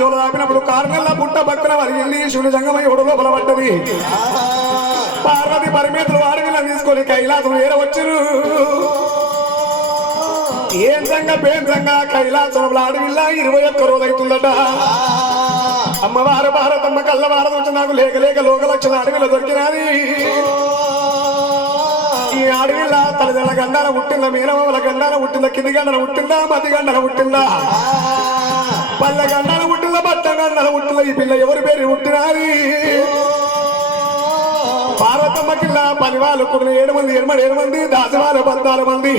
జోలు ఆపినప్పుడు కారణంగా పుట్ట పక్కన వరిగింది శివుని జంగమై ఒడు లోపల పడ్డది పార్వతి పరిమితులు అడవిలో తీసుకొని కైలాసం ఏరవచ్చురు ఏం సంగా పేంసంగా కైలాసం అడవిలా 21 రోజు అవుతుందట అమ్మవారు భారతమ్మ కళ్ళ భారతం వచ్చి నాకు లేక లేక లోకలక్షణ అడవిలో దొరికినది ఈ అడవిలా తల్లిదండ్రుల గండాన పుట్టిందా మీనమ్మల గండాన పుట్టిందా కింది గండన పుట్టిందా మధ్య గండన పుట్టిందా పల్లె గండాన పుట్టిందా బట్ట గండన పుట్టిందా ఈ పిల్ల ఎవరి పేరు పుట్టినది పార్వతమ్మ కింద పని వాళ్ళు కుదిన 7 మంది 7 మంది దాసవాళ్ళ 14 మంది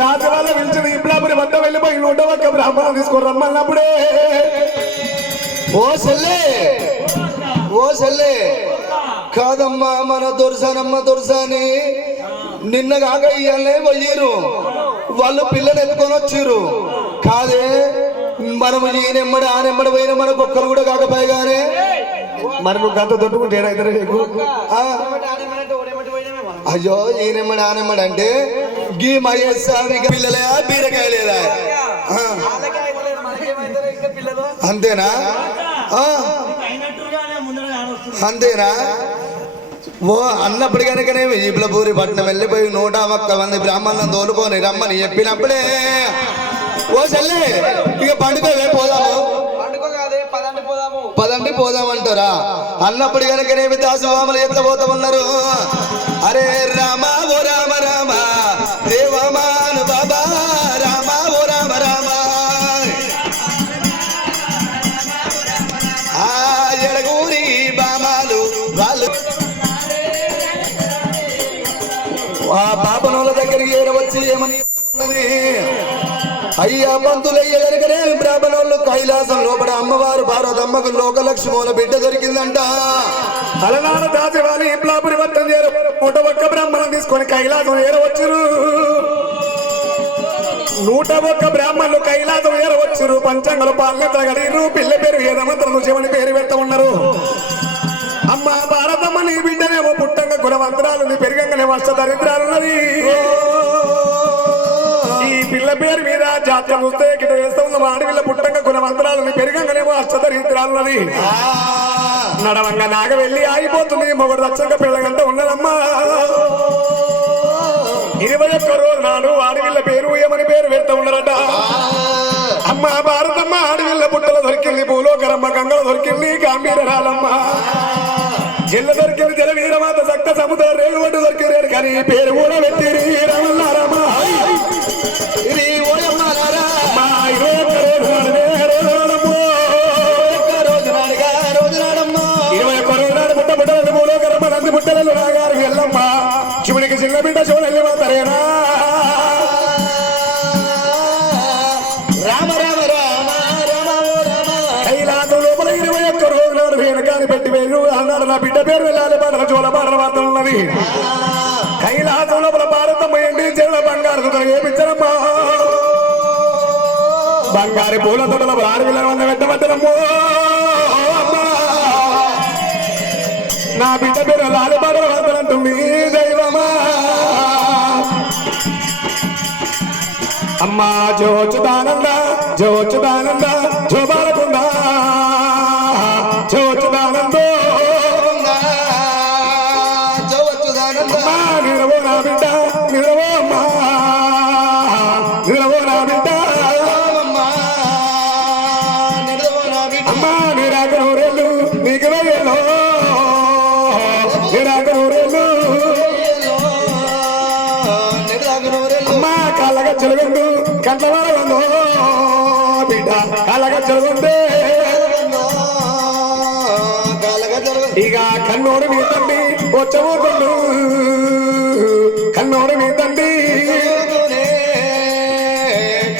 దాసవాళ్ళ పిలిచిన ఇప్పుడాపురి వద్ద వెళ్ళిపోయి 101 బ్రాహ్మణం తీసుకొని రమ్మన్నప్పుడే ఓ సెల్లే కాదమ్మా మన దొరసాని నిన్న కాక ఇయ్యాలనే పోయిరు వాళ్ళు పిల్లలు ఎత్తుకొని వచ్చిర్రు కాదే మనం ఈయనెమ్మడి ఆనెమ్మడి పోయిన మనకు ఒక్కరు కూడా కాకపోయగానే మరి నువ్వు గంత దొట్టుకుంటే ఏడైతే నీకు అయ్యో ఈయనెమ్మడి ఆనెమ్మడి అంటే గీ మహేశ్వరి పిల్లలే బీరకాయ లేదా అంతేనా అంతేనా ఓ అన్నప్పుడు కనుకనే ఈపులపూరి పట్నం వెళ్ళిపోయి 101 మంది బ్రాహ్మణులను తోలుకొని రమ్మని చెప్పినప్పుడే ఓ చెల్లి ఇక పండుగ పదండి పోదామంటారా అన్నప్పుడు కనుకనేమి దాసువాములు ఎత్తబోతామన్నారు అరే రామ ఓ రామ రామ దేవమాను బాబా రామ ఓ రామ రామ ఆ ఎడగూరి బామాలు వాళ్ళు ఆ పాపనోళ్ళ దగ్గరికి ఏరవచ్చి ఏమని అయ్యా పంతులయ్యగలిగనే బ్రాహ్మణోళ్ళు కైలాసం లోపల అమ్మవారు పార్వతమ్మకు లోకలక్ష్మూల బిడ్డ దొరికిందంట అలనాడు దాసేవాళ్ళు ఇంట్లో పరివర్తన చేయరు 101 బ్రాహ్మణం తీసుకొని కైలాసం ఏరవచ్చురు 101 బ్రాహ్మణులు కైలాసం ఏరవచ్చురు పంచాంగలు పాలనెత్తలు గడిరు పిల్ల పేరు ఏదమంతరం శివుని పేరు పెడతా ఉన్నారు అమ్మ భారతమ్మ నీ బిడ్డనేమో పుట్టంగా గుణవంతరాలు పెరిగంగానే వర్ష దరిద్రాలున్నది ఈ పిల్ల పేరు మీద జాతర చూస్తే గిట వేస్తా ఉన్న ఆడపిల్ల పుట్టంగా గుణవంతరాలు పెరిగంగానేమో అష్టదరిద్రాలున్నది నడవంగా నాగ వెళ్ళి ఆగిపోతుంది మొగడు రచ్చంగా పిల్లగంట ఉన్నదమ్మా 21 రోజు నాడు ఆడపిల్ల పేరు ఏమని పేరు పెడతా ఉన్నారట అమ్మ భారతమ్మ ఆడపిల్ల పుట్టలో దొరికింది భూలోకరమ్మ గంగలో దొరికింది గాంభీరరాలమ్మ జిల్ల దొరికింది జల వీరమాత సక్త సముద్ర రేగుబట్టు దొరికింది కానీ పేరు కూడా పెట్టిరి రమల్లారమ్మ ఇది ఓయమ్మ 21 రోజు నాడు పుట్ట పుట్టలు భూలోకరమ్మ నంది పుట్టలలో నాగారు వెళ్ళమ్మ శివునికి చిన్న బిడ్డ చూడల్లి మాతరేనా రామ రామ రామ రామ రామ కైలాసం లోపల 21 రోజు నాడు వెనకాని పెట్టి వేరు అన్నాడు నా బిడ్డ పేరు వెళ్ళాలి బాధ చోళ బాధ వార్త ఉన్నది కైలాసం లోపల భారతమ్మ ఎండి చెవుల బంగారు ఏపించరమ్మా బంగారు పూల తొడల ఆడపిల్ల వెంటబట్టరమ్మో నా బిడ్డ పేరు లాలిపాటల వార్తలంటుంది దైవమా అమ్మా జోచుదానంద జోబాలకుండా జోచుదానందో అమ్మా నిరవో నా బిడ్డ నిరవో అమ్మా నిరవో నా బిడ్డ అమ్మా నిరాకరూరేళ్ళు నీకు వేయలో అమ్మా కళ్ళగా చెలగండు కంటవాడవందో బిడ్డ కళ్ళగా చెలగండే ఇక కన్నోడు మీ తండ్రి వచ్చబోతుండు కన్నోడు మీ తండ్రి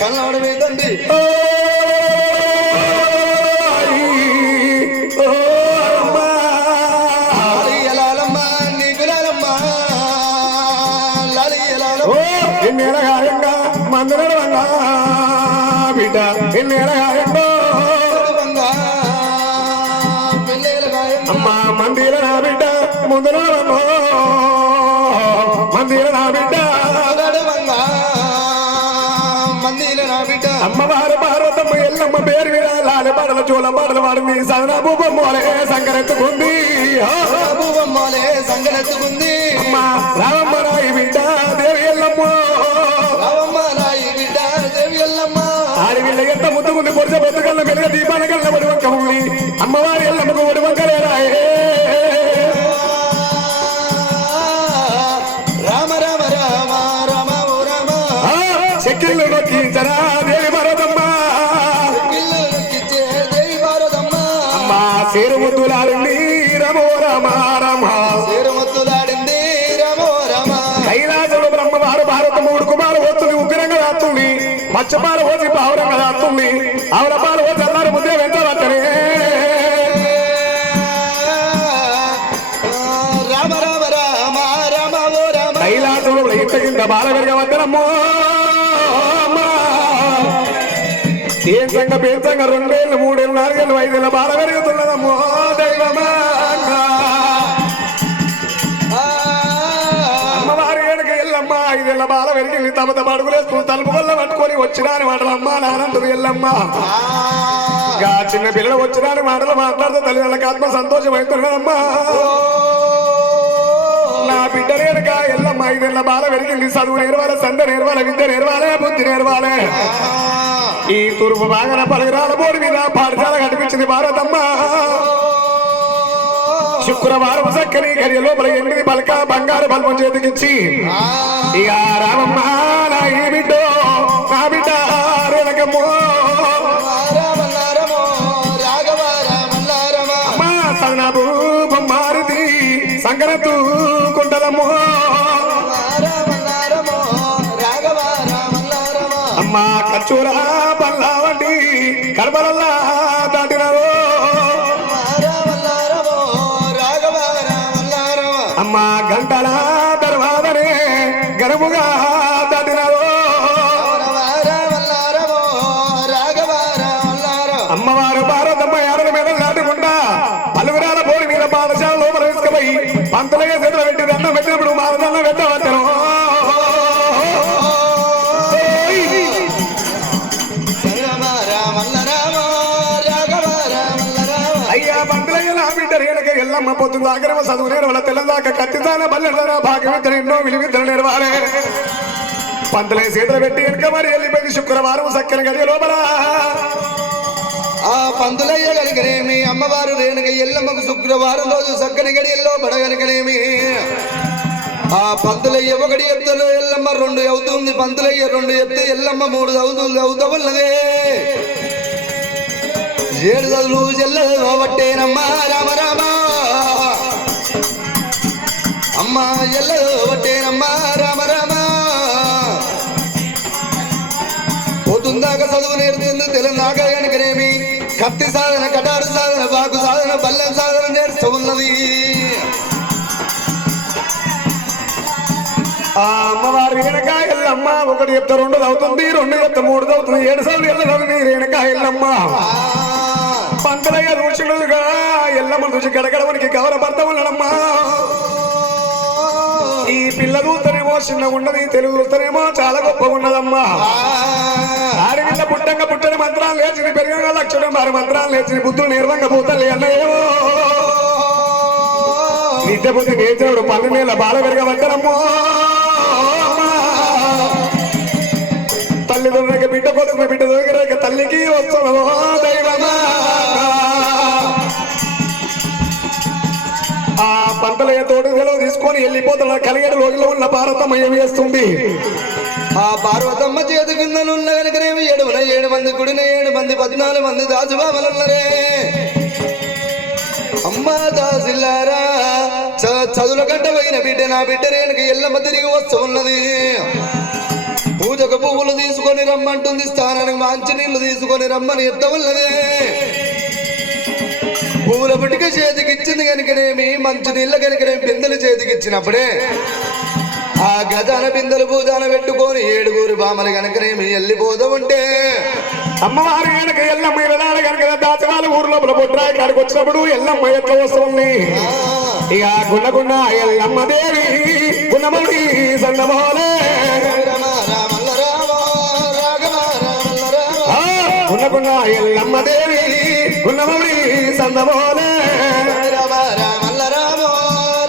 కన్నోడు మీ తండ్రి ఎన్నేళ్ళగా మందునడవంగా బిడ్డ ఎన్నేళ్ళగా అమ్మా మందిర నా బిడ్డ ముందునడవంగో మందిర నా బిడ్డ అమ్మవారు పార్వతమ్మ ఎల్లమ్మ పేరు వినాలా లాలె పాటల చోల పాటలు వాడింది సదన బొమ్మలే సంకరెత్తుకుంది బొమ్మలే సంగనెత్తుకుంది అమ్మా రామమ్మ రాయి బిడ్డ దేవి ఎల్లమ్మ రామమ్మ రాయి బిడ్డ దేవి ఎల్లమ్మ ఆడి వీళ్ళ ఎంత ముద్దుకుంది పొడిచ బతుకల్ల మెలుగ దీపాల కల్ల ఒడి వంక ఉంది అమ్మవారి ఎల్లమ్మకు ఒడి వంకలే రాయే రామ రామ రామ రామ ఓ రామ చెక్కిళ్ళు నొక్కించరా దేవి భారతమ్మ ఇల్లు నొక్కించే దేవి భారతమ్మ అమ్మా సేరు ముద్దులాడింది రమో రామ రామ చేరుమత్తులాడింది రామో రామ కైలాసంలో బ్రహ్మవారు భారత మూడు కుమారు వస్తుంది ఉగ్రంగా రాస్తుంది పచ్చపాలు పోసి పావురంగా రాస్తుంది ఆవిడ పాలు పోసి అన్నారు ముద్దే వెంటనే రామ రామ రామ రామ ఓ రామ కైలాసంలో ఇంత కింద బాల పెరగవద్దనమ్మో ఏం సంగ పేంచంగా 2 ఏళ్ళు 3 ఏళ్ళు 4 ఏళ్ళు 5 ఏళ్ళ బాల పెరుగుతున్నదమ్మో దైవమా అమ్మవారి వెనక ఎల్లమ్మ 5 ఏళ్ళ బాల పెరిగింది తమ తమ అడుగులేస్తూ తలుపు వల్ల పట్టుకొని వచ్చినాని మాటలు అమ్మ నానంటుంది ఎల్లమ్మ ఇంకా చిన్న పిల్లలు వచ్చినాని మాటలు మాట్లాడుతూ తల్లిదండ్రులకు ఆత్మ సంతోషం అవుతున్నదమ్మా నా బిడ్డ వెనక ఎల్లమ్మ 5 ఏళ్ళ బాల పెరిగింది చదువు నేర్వాలి సంద నేర్వాలి విద్య నేర్వాలి బుద్ధి నేర్వాలి ఈ తూర్పు బాగాన పలగరాల బోడి మీద పాఠశాల కనిపించింది భారతమ్మ శుక్రవారం చక్కని గడియ లోపల 8 పలక బంగారు బల్బం చేతికిచ్చి ఇక రామమ్మ నా ఈ బిడ్డో నా బిడ్డ రేలకమ్మో అమ్మా సదనాబు బొమ్మారిది సంగరతు కుంటలమ్మో అమ్మా కచ్చూరా బల్లా వంటి కడపలల్లా దాటినారో అమ్మా గంటల దర్వాదనే గర్భుగా దాటినారో అమ్మవారు భారతమ్మ యాడల మీద దాటుకుంటా పలుగురాల బోడి మీద పాఠశాల లోపల తీసుకుపోయి పంతులయ్య చేతులు పెట్టి దండం పెట్టినప్పుడు మారదన్నం పెట్టవచ్చను అయ్యా పంతులయ్య నా బిడ్డ రేణుక ఎల్లమ్మ పొద్దున్న ఆగ్రమ చదువు నేర్వల తెల్లదాకా కత్తిదాన బల్లెడరా భాగ్యమిద్దరు ఎన్నో విలువిద్దరు నేర్వాలే పంతులయ్య చేతులు పెట్టి వెనుక మరి వెళ్ళిపోయింది శుక్రవారం సక్కని గడియ లోపల ఆ పంతులయ్య గనుకనేమి అమ్మవారు రేణుక ఎల్లమ్మకు శుక్రవారం రోజు సక్కని గడియల్లో పడగనుకనేమి ఆ పంతులయ్య 1 ఎత్తులు ఎల్లమ్మ 2 అవుతుంది పంతులయ్య 2 ఎత్తు ఎల్లమ్మ 3 అవుతుంది అవుతవల్లదే 7 చదువులు చెల్లెలో పట్టేనమ్మా రామ రామ అమ్మ ఎల్లదో పట్టేనమ్మా రామ రామ పోతుందాక చదువు నేర్చుంది తెలంగాణ కనుకనేమి కత్తి సాధన కటారు సాధన బాకు సాధన బల్లెం సాధన నేర్చుతూ ఉన్నది ఆ అమ్మవారి రేణుక ఎల్లమ్మ 1 ఎత్తు 2 అవుతుంది 2 ఎత్తు 3 అవుతుంది 7 సార్లు ఎల్లమ్మ రేణుక ఎల్లమ్మ పంతులయ్య ఋషులుగా ఎల్లమ్మ రుచి గడగడవనికి గౌరవభర్త ఉన్నాడమ్మా ఈ పిల్ల చూస్తేనేమో చిన్నగా ఉన్నది తెలుగు చూస్తేనేమో చాలా గొప్పగా ఉన్నదమ్మా ఆడపిల్ల పుట్టంగా పుట్టని మంత్రాలు లేచింది పెరగంగా లక్షణం 6 మంత్రాలు లేచింది బుద్ధుడు నిర్వంగా పోతలే అన్నయ్యో నిద్ర బుద్ధి నేర్చుడు 12 ఏళ్ళ బాల పెరగబడ్డరమ్మో తల్లిదండ్రులకి బిడ్డ కోసం బిడ్డ దొరికినాక తల్లికి వస్తున్నావో దైవమా ఆ పంటలయ్య తోడు సెలవు తీసుకొని వెళ్ళిపోతున్న కలిగడ లోగిలో ఉన్న భారతమ్మ ఏం చేస్తుంది ఆ పార్వతమ్మ చేతి కిందనున్న కనుకనేమి 7 మంది గుడిన 7 మంది 14 మంది దాసుబాబలున్నరే అమ్మా దాసిల్లారా చదువుల గడ్డ పోయిన బిడ్డ నా బిడ్డ రేణుక ఎల్లమ్మ తిరిగి వస్తూ ఉన్నది పూజకు పువ్వులు తీసుకొని రమ్మంటుంది స్థానానికి మంచి నీళ్లు తీసుకొని రమ్మని ఎత్తవల్లదే పువ్వుల పుట్టిక చేతికి ఇచ్చింది కనుకనేమి మంచి నీళ్ళ కనుకనేమి బిందెలు చేతికి ఇచ్చినప్పుడే ఆ గజాన బిందెలు పూజాన పెట్టుకొని 7 బామలు కనుకనేమి వెళ్ళిపోతూ ఉంటే అమ్మవారి వెనక ఎల్లమ్మ ఇరదాలు కనుక దాచవాళ్ళ ఊరు లోపల బొడ్రాయి కాడికి వచ్చినప్పుడు ఎల్లమ్మ ఎట్లా వస్తుంది ఇక గుండగుండ ఎల్లమ్మ దేవి గుండమౌడి సన్నమోలే గుండగుండ రంగా ఎల్లమ్మ దేవి ఉన్నమౌడి సందమోలే రామ రామల్ల రామో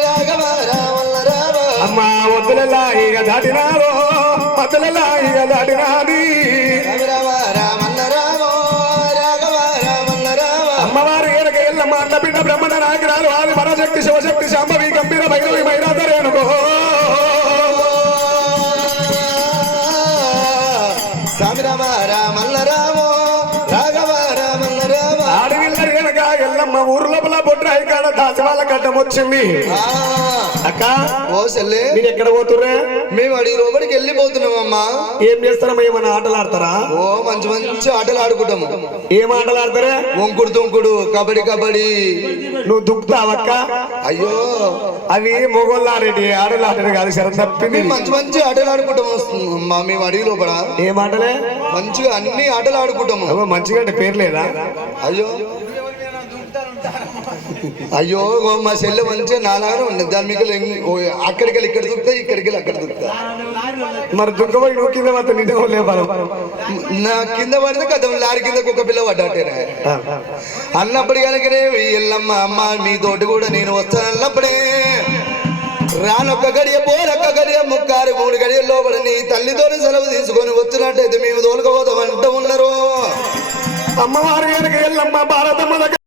రాఘవ రామల్ల రామ అమ్మ వద్దులలా ఇక దాటినారో వద్దులలా ఇక దాటినాది రామ రామల్ల రామో రాఘవ రామల్ల రామ అమ్మవారి ఏనక ఎల్లమ్మ అన్న బిడ్డ బ్రహ్మణ నాయకురాలు ఆది పరశక్తి శివశక్తి శాంభవి గంభీర భైరవి మైరాధరేనుకో స్వామి రామ రామల్ల రామో రాఘవ రామల్ల రామ ఆడవిల్లరి వెనక ఎల్లమ్మ ఊరు లోపల బొడ్రాయి కాడ దాసవాళ్ళ గడ్డం వచ్చింది అక్క ఓ చెల్లి మీరు ఎక్కడ పోతుర్రే మేము అడిగి లోపలికి వెళ్ళిపోతున్నామమ్మా ఏం చేస్తారా ఏమన్నా ఆటలు ఆడతారా ఓ మంచి మంచి ఆటలు ఆడుకుంటాము ఏం ఆటలు ఆడతారా వంకుడు తుంకుడు కబడ్డీ కబడ్డీ నువ్వు దుక్కుతావక్క అయ్యో అవి మొగోళ్ళారెడ్డి ఆటలు ఆడరు కాదు శరం తప్పింది మేము మంచి మంచి ఆటలు ఆడుకుంటాము అమ్మా మేము అడిగి లోపల ఏం ఆటలే మంచిగా అన్ని ఆటలు ఆడుకుంటాము అవ్వ మంచిగా అంటే పేరు లేదా అయ్యో అయ్యో ఓ మా చెల్లె మంచిగా నాలాగానే ఉన్నది దాని మీకు అక్కడికి వెళ్ళి ఇక్కడ దుక్కుతా ఇక్కడికి వెళ్ళి అక్కడ దుక్కుతా మరి దుఃఖపోయి నువ్వు కింద పడితే నిండా లేపాలి నా కింద పడితే కదా లారీ కింద కుక్క పిల్ల పడ్డాటేనా అన్నప్పుడు కనుకనే ఎల్లమ్మ అమ్మ మీతోటి కూడా నేను వస్తానన్నప్పుడే రానొక్క గడియ పోరొక్క గడియ ముక్కారు 3 గడియల లోపల నీ తల్లితోనే సెలవు తీసుకొని వచ్చినట్టయితే మేము తోలుకోపోతాం అంటూ ఉన్నారు అమ్మవారి వెనక ఎల్లమ్మ భారతమ్మ దగ్గర